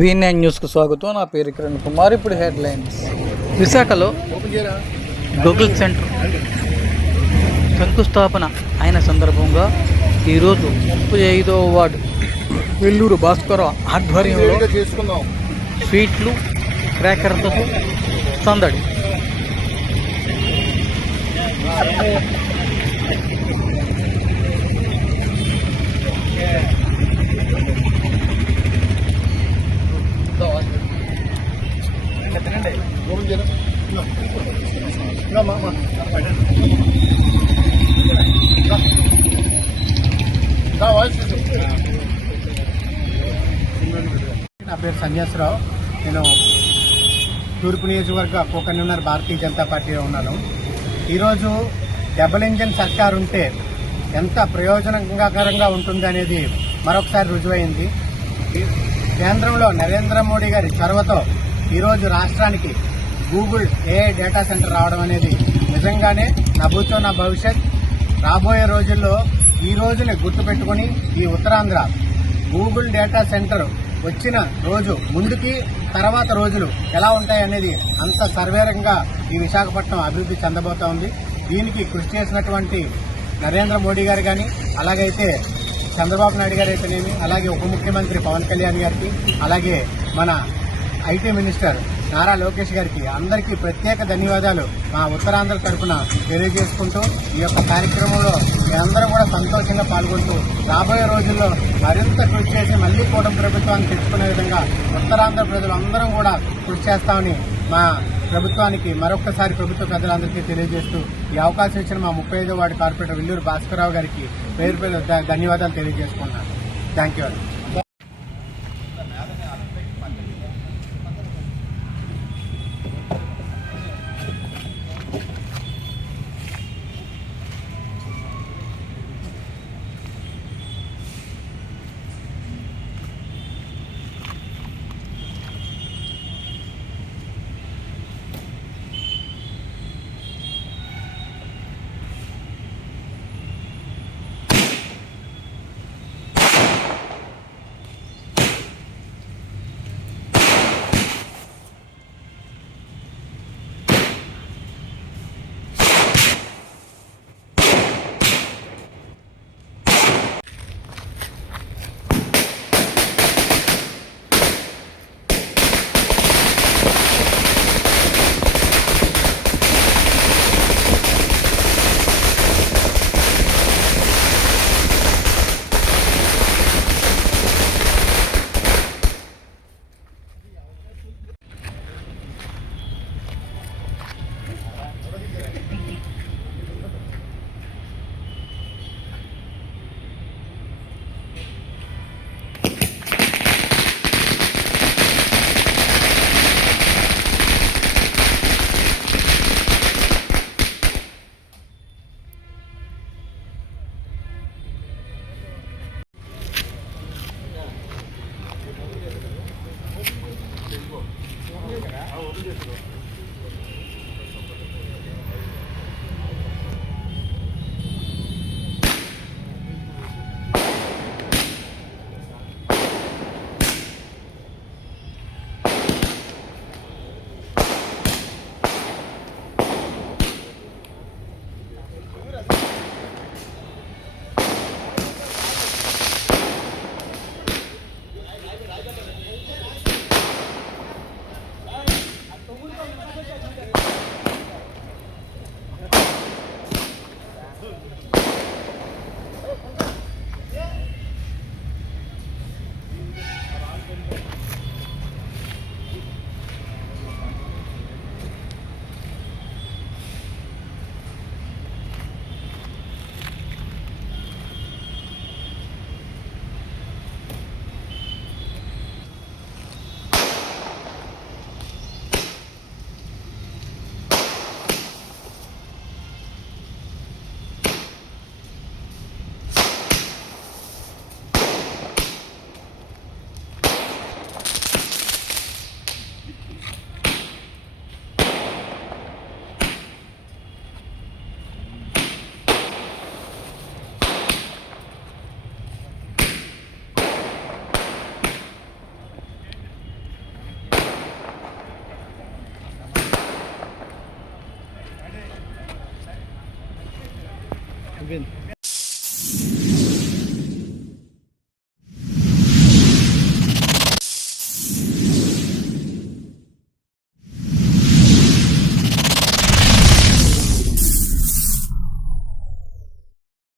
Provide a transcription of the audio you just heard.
V9 న్యూస్కు స్వాగతం. నా పేరు కిరణ్ కుమార్. ఇప్పుడు హెడ్లైన్స్. విశాఖలో గూగుల్ సెంటర్ శంకుస్థాపన అయిన సందర్భంగా ఈరోజు 35వ వార్డు వెల్లూరు భాస్కర ఆధ్వర్యంలో స్వీట్లు క్రాకర్తో సందడి. నా పేరు సన్యాసరావు. నేను తూర్పు నియోజకవర్గ కో కన్వీనర్ భారతీయ జనతా పార్టీలో ఉన్నాను. ఈరోజు డబుల్ ఇంజన్ సర్కార్ ఉంటే ఎంత ప్రయోజనకరంగా ఉంటుంది అనేది మరొకసారి రుజువైంది. కేంద్రంలో నరేంద్ర మోడీ గారి చొరవతో ఈరోజు రాష్ట్రానికి గూగుల్ ఏఐ డేటా సెంటర్ రావడం అనేది నిజంగానే నా భూతో నా భవిష్యత్. రాబోయే రోజుల్లో ఈ రోజుని గుర్తుపెట్టుకుని ఈ ఉత్తరాంధ్ర గూగుల్ డేటా సెంటర్ వచ్చిన రోజు ముందుకి తర్వాత రోజులు ఎలా ఉంటాయనేది అంత సర్వేరంగా ఈ విశాఖపట్నం అభివృద్ధి చెందబోతా ఉంది. దీనికి కృషి చేసినటువంటి నరేంద్ర మోడీ గారు కానీ, అలాగైతే చంద్రబాబు నాయుడు గారు అయితేనేమి, అలాగే ఉప ముఖ్యమంత్రి పవన్ కళ్యాణ్ గారికి, అలాగే మన ఐటీ మినిస్టర్ నారా లోకేష్ గారికి అందరికీ ప్రత్యేక ధన్యవాదాలు మా ఉత్తరాంధ్ర తరఫున తెలియజేసుకుంటూ ఈ యొక్క కార్యక్రమంలో అందరూ కూడా సంతోషంగా పాల్గొంటూ రాబోయే రోజుల్లో మరింత కృషి చేసి మళ్లీ కూటమి ప్రభుత్వాన్ని తెచ్చుకునే విధంగా ఉత్తరాంధ్ర ప్రజలందరం కూడా కృషి చేస్తామని మా ప్రభుత్వానికి మరొకసారి ప్రభుత్వ ప్రజలందరికీ తెలియజేస్తూ ఈ అవకాశం ఇచ్చిన మా 35వ వార్డు కార్పొరేటర్ వెల్లూరు భాస్కరరావు గారికి పేరు పేరు ధన్యవాదాలు తెలియజేసుకున్నాను. Thank you. అయిపోయింది.